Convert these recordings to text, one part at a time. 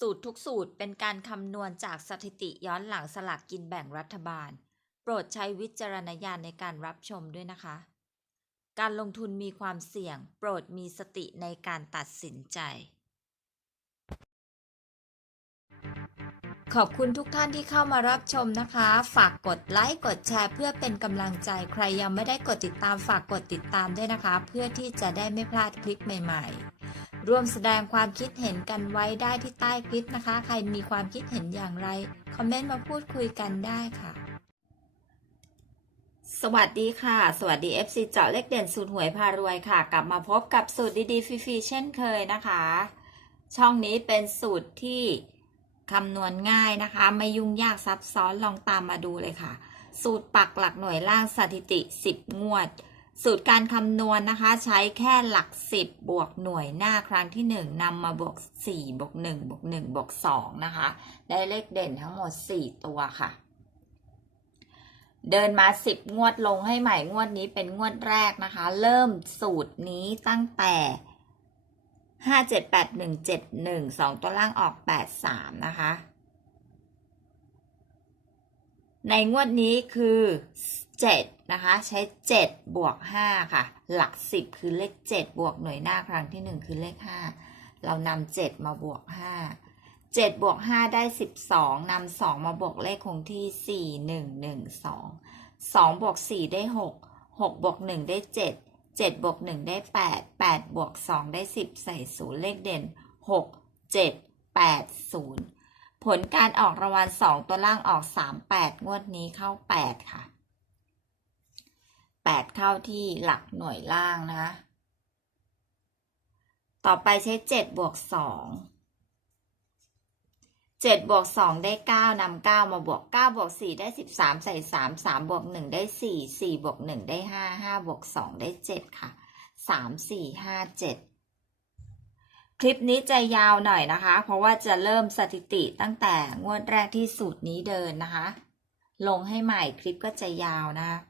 สูตรทุกสูตรเป็นการคำนวณจากสถิติย้อนหลังสลากกินแบ่งรัฐบาล โปรดใช้วิจารณญาณในการรับชมด้วยนะคะ การลงทุนมีความเสี่ยง โปรดมีสติในการตัดสินใจ ขอบคุณทุกท่านที่เข้ามารับชมนะคะ ฝากกดไลค์กดแชร์ เพื่อเป็นกำลังใจใครยังไม่ได้กดติดตามฝากกดติดตามด้วยนะคะ เพื่อที่จะได้ไม่พลาดคลิปใหม่ ๆ ร่วมแสดงความคิดเห็นกันไว้ได้ที่ใต้คลิปนะคะ ใครมีความคิดเห็นอย่างไร คอมเมนต์มาพูดคุยกันได้ค่ะ สวัสดีค่ะ สวัสดี FC เจาะเลขเด่นสูตรหวยพารวยค่ะ กลับมาพบกับสูตรดีๆฟรีๆเช่นเคยนะคะ ช่องนี้เป็นสูตรที่คำนวณง่ายนะคะ ไม่ยุ่งยากซับซ้อนลองตามมาดูเลยค่ะ สูตรปักหลักหน่วยล่างสถิติ 10 งวด สูตรการคำนวณนะคะ ใช้แค่หลัก 10 บวกหน่วยหน้าครั้งที่ 1นำมาบวก 4 บวก 1 บวก 1 บวก 2 นะคะ ได้เลขเด่นทั้งหมด 4 ตัวค่ะ เดินมา 10 งวดลงให้ใหม่งวดนี้เป็นงวดแรกนะคะ เริ่มสูตรนี้ตั้งแต่ห้าเจ็ดแปดหนึ่งเจ็ดหนึ่งสองตัวล่างออกแปดสามนะคะ ในงวดนี้คือเจ็ด นะคะ ใช้เจ็ดบวกห้าค่ะ หลักสิบคือเลขเจ็ดบวกหน่วยหน้าครั้งที่หนึ่งคือเลขห้าเรานำเจ็ดมาบวกห้าเจ็ดบวกห้าได้สิบสองนำสองมาบวกเลขคงที่สี่หนึ่งหนึ่งสองสองบวกสี่ได้หกหกบวกหนึ่งได้เจ็ดเจ็ดบวกหนึ่งได้แปดแปดบวกสองได้สิบใส่ศูนย์เลขเด่นหกเจ็ดแปดศูนย์ผลการออกรางวัลสองตัวล่างออกสามแปดงวดนี้เข้าแปดค่ะ แปดเข้าที่หลักหน่วยล่างนะคะ ต่อไปใช้เจ็ดบวกสองเจ็ดบวกสองได้เก้านำเก้ามาบวกเก้าบวกสี่ได้สิบสามใส่สามสามบวกหนึ่งได้สี่สี่บวกหนึ่งได้ห้าห้าบวกสองได้เจ็ดค่ะสามสี่ห้าเจ็ดคลิปนี้จะยาวหน่อยนะคะ เพราะว่าจะเริ่มสถิติตั้งแต่งวดแรกที่สูตรนี้เดินนะคะ ลงให้ใหม่คลิปก็จะยาวนะคะ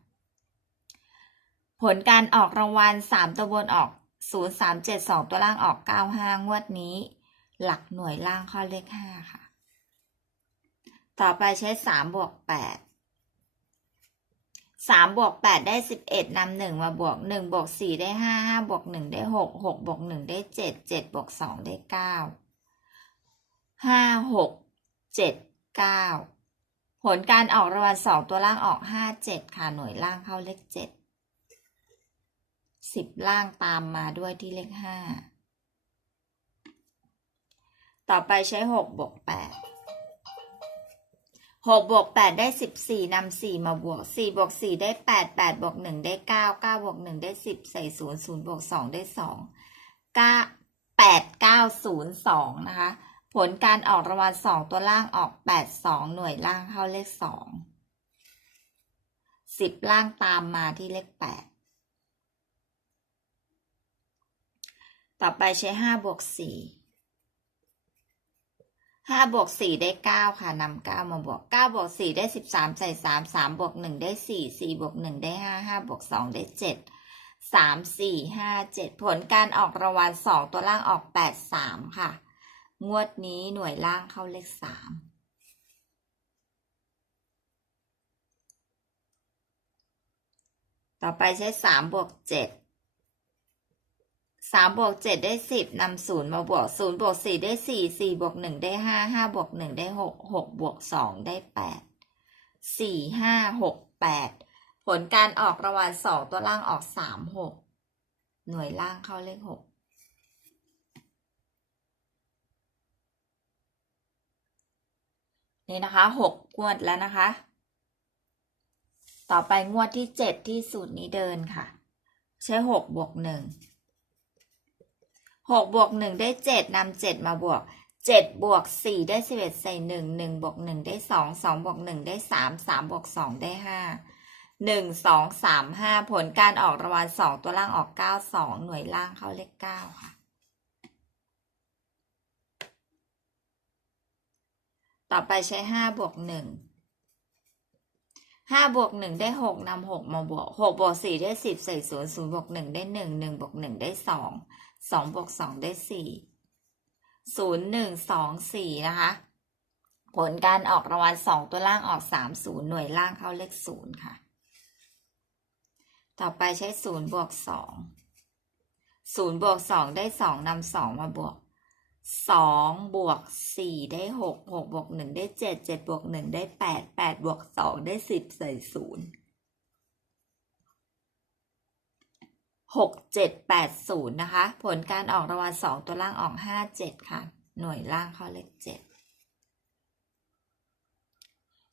ผลการออกรางวัลสามตัวบนออกศูนย์สามเจ็ดสองตัวล่างออกเก้าห้างวดนี้ หลักหน่วยล่างข้อเลขห้าค่ะ ต่อไปใช้สามบวกแปดสามบวกแปดได้สิบเอ็ดนำหนึ่งมาบวกหนึ่งบวกสี่ได้ห้าห้าบวกหนึ่งได้หกหกบวกหนึ่งได้เจ็ดเจ็ดบวกสองได้เก้าห้าหกเจ็ดเก้าผลการออกรางวัลสองตัวล่างออกห้าเจ็ดค่ะ หน่วยล่างเข้าเลขเจ็ด สิบล่างตามมาด้วยที่เลขห้าต่อไปใช้หกบวกแปดหกบวกแปดได้สิบสี่นำสี่มาบวกสี่บวกสี่ได้แปดแปดบวกหนึ่งได้เก้าเก้าบวกหนึ่งได้สิบใส่ศูนย์ศูนย์บวกสองได้สองเก้าแปดเก้าศูนย์สองนะคะ ผลการออกรางวัลสองตัวล่างออกแปดสองหน่วยล่างเข้าเลขสองสิบล่างตามมาที่เลขแปด ต่อไปใช้ห้าบวกสี่ห้าบวกสี่ได้เก้าค่ะนำเก้ามาบวกเก้าบวกสี่ได้สิบสามใส่สามสามบวกหนึ่งได้สี่สี่บวกหนึ่งได้ห้าห้าบวกสองได้เจ็ดสามสี่ห้าเจ็ดผลการออกรางวัลสองตัวล่างออกแปดสามค่ะ งวดนี้หน่วยล่างเข้าเลขสามต่อไปใช้สามบวกเจ็ด สามบวกเจ็ดได้สิบนำศูนย์มาบวกศูนย์บวกสี่ได้สี่สี่บวกหนึ่งได้ห้าห้าบวกหนึ่งได้หกหกบวกสองได้แปดสี่ห้าหกแปดผลการออกรางวัลสองตัวล่างออกสามหกหน่วยล่างเข้าเลขหกนี่นะคะหกงวดแล้วนะคะ ต่อไปงวดที่เจ็ดที่สูตรนี้เดินค่ะ ใช้หกบวกหนึ่ง หกบวกหนึ่งได้เจ็ดนำเจ็ดมาบวกเจ็ดบวกสี่ได้สิบเอ็ดใส่หนึ่งหนึ่งบวกหนึ่งได้สองสองบวกหนึ่งได้สามสามบวกสองได้ห้าหนึ่งสองสามห้าผลการออกรางวัลสองตัวล่างออกเก้าสองหน่วยล่างเข้าเลขเก้าค่ะ ต่อไปใช้ห้าบวกหนึ่ง ห้าบวกหนึ่งได้หกนำหกมาบวกหกบวกสี่ได้สิบใส่ศูนย์ศูนย์บวกหนึ่งได้หนึ่งหนึ่งบวกหนึ่งได้สองสองบวกสองได้สี่ศูนย์หนึ่งสองสี่นะคะ ผลการออกรางวัลสองตัวล่างออกสามศูนย์หน่วยล่างเข้าเลขศูนย์ค่ะ ต่อไปใช้ศูนย์บวกสองศูนย์บวกสองได้สองนำสองมาบวก สองบวกสี่ได้หกหกบวกหนึ่งได้เจ็ดเจ็ดบวกหนึ่งได้แปดแปดบวกสองได้สิบใส่ศูนย์หกเจ็ดแปดศูนย์นะคะ ผลการออกรางวัลสองตัวล่างออกห้าเจ็ดค่ะ หน่วยล่างเข้าเลขเจ็ด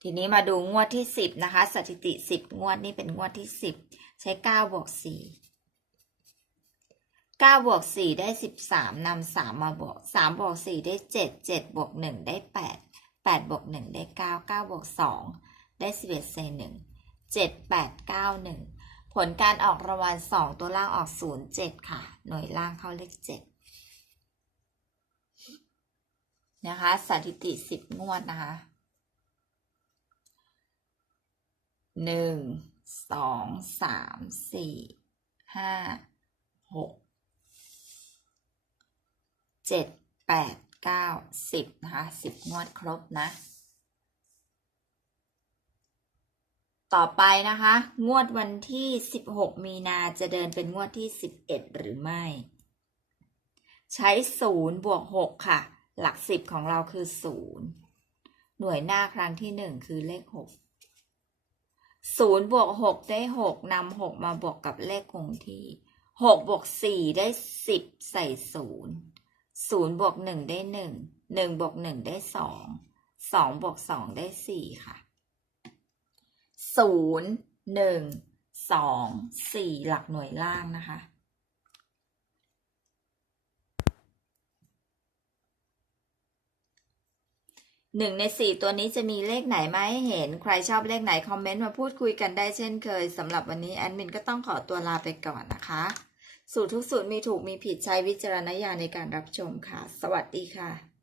ทีนี้มาดูงวดที่สิบนะคะ สถิติสิบงวดนี่เป็นงวดที่สิบใช้เก้าบวกสี่ ก้าบวกสี่ได้สิบสามนำสามมาบวกสามบวกสี่ได้เจ็ดเจ็ดบวกหนึ่งได้แปดแปดบวกหนึ่งได้เก้าเก้าบวกสองได้สิบเอ็ดเศษหนึ่งเจ็ดแปดเก้าหนึ่งผลการออกรางวัลสองตัวล่างออกศูนย์เจ็ดค่ะ หน่วยล่างเข้าเลขเจ็ดนะคะสถิติสิบงวดนะคะหนึ่งสองสามสี่ห้าหก เจ็ดแปดเก้าสิบนะคะสิบงวดครบนะ ต่อไปนะคะ งวดวันที่สิบหกมีนาจะเดินเป็นงวดที่สิบเอ็ดหรือไม่ ใช้ศูนย์บวกหกค่ะ หลักสิบของเราคือศูนย์หน่วยหน้าครั้งที่หนึ่งคือเลขหกศูนย์บวกหกได้หกนำหกมาบวกกับเลขคงที่หกบวกสี่ได้สิบใส่ศูนย์ ศูนย์บวกหนึ่งได้หนึ่งหนึ่งบวกหนึ่งได้สองสองบวกสองได้สี่ค่ะศูนย์หนึ่งสองสี่หลักหน่วยล่างนะคะ หนึ่งในสี่ตัวนี้จะมีเลขไหนมให้เห็น ใครชอบเลขไหน คอมเมนต์มาพูดคุยกันได้เช่นเคยสำหรับวันนี้ แอดมินก็ต้องขอตัวลาไปก่อนนะคะ สูตรทุกสูตรมีถูกมีผิดใช้วิจารณญาณในการรับชมค่ะ สวัสดีค่ะ